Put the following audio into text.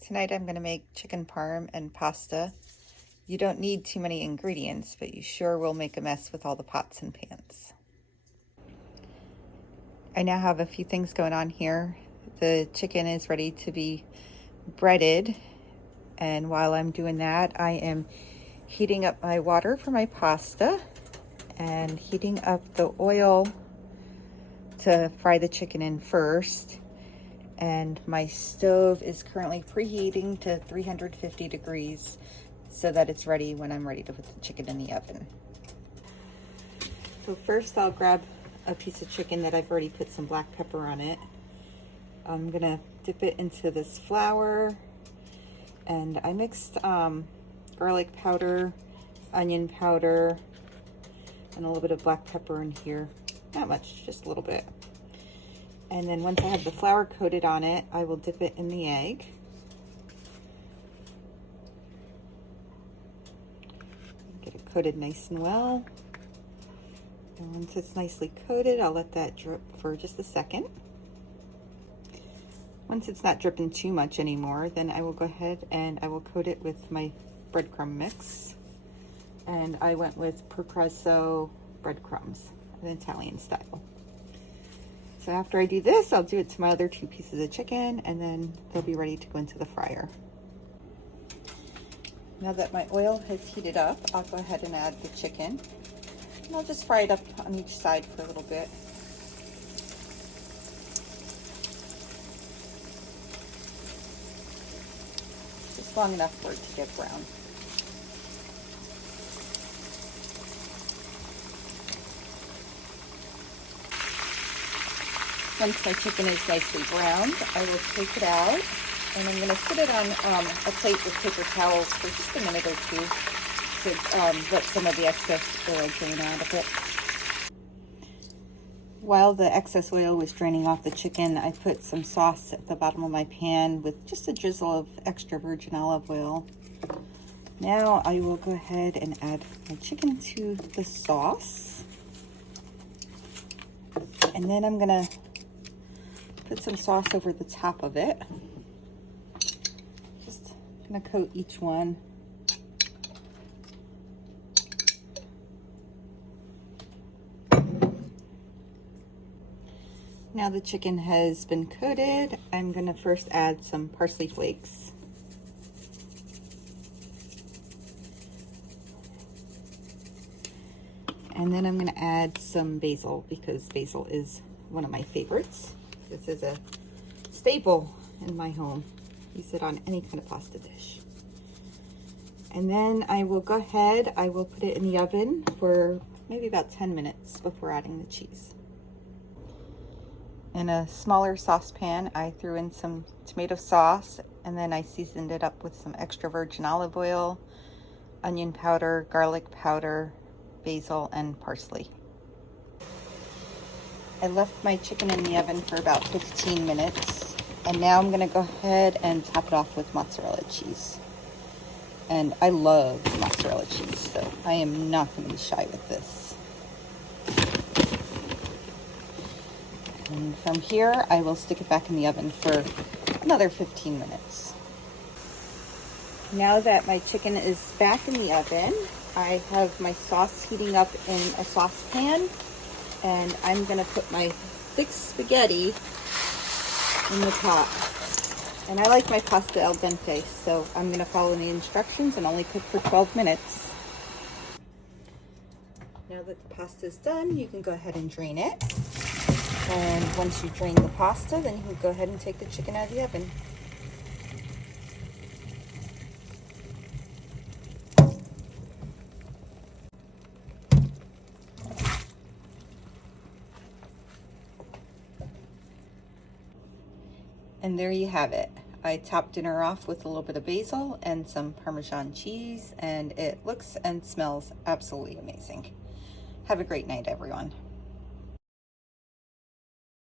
Tonight I'm going to make chicken parm and pasta. You don't need too many ingredients, but you sure will make a mess with all the pots and pans. I now have a few things going on here. The chicken is ready to be breaded, and while I'm doing that, I am heating up my water for my pasta and heating up the oil to fry the chicken in first. And my stove is currently preheating to 350 degrees so that it's ready when I'm ready to put the chicken in the oven. So first I'll grab a piece of chicken that I've already put some black pepper on it. I'm gonna dip it into this flour, and I mixed garlic powder, onion powder, and a little bit of black pepper in here. Not much, just a little bit. And then once I have the flour coated on it, I will dip it in the egg. Get it coated nice and well. And once it's nicely coated, I'll let that drip for just a second. Once it's not dripping too much anymore, then I will go ahead and I will coat it with my breadcrumb mix. And I went with Preheat breadcrumbs, an Italian style. So after I do this, I'll do it to my other two pieces of chicken, and then they'll be ready to go into the fryer. Now that my oil has heated up, I'll go ahead and add the chicken. And I'll just fry it up on each side for a little bit. Just long enough for it to get brown. Once my chicken is nicely browned, I will take it out, and I'm going to put it on a plate with paper towels for just a minute or two to let some of the excess oil drain out of it. While the excess oil was draining off the chicken, I put some sauce at the bottom of my pan with just a drizzle of extra virgin olive oil. Now I will go ahead and add my chicken to the sauce, and then I'm going to put some sauce over the top of it. Just gonna coat each one. Now the chicken has been coated, I'm gonna first add some parsley flakes. And then I'm gonna add some basil, because basil is one of my favorites. This is a staple in my home. Use it on any kind of pasta dish. And then I will go ahead, I will put it in the oven for maybe about 10 minutes before adding the cheese. In a smaller saucepan, I threw in some tomato sauce, and then I seasoned it up with some extra virgin olive oil, onion powder, garlic powder, basil, and parsley. I left my chicken in the oven for about 15 minutes, and now I'm gonna go ahead and top it off with mozzarella cheese. And I love mozzarella cheese, so I am not gonna be shy with this. And from here, I will stick it back in the oven for another 15 minutes. Now that my chicken is back in the oven, I have my sauce heating up in a saucepan, and I'm gonna put my thick spaghetti in the top. And I like my pasta al dente, so I'm gonna follow the instructions and only cook for 12 minutes. Now that the pasta is done, you can go ahead and drain it. And once you drain the pasta, then you can go ahead and take the chicken out of the oven. And there you have it. I topped dinner off with a little bit of basil and some Parmesan cheese, and it looks and smells absolutely amazing. Have a great night, everyone.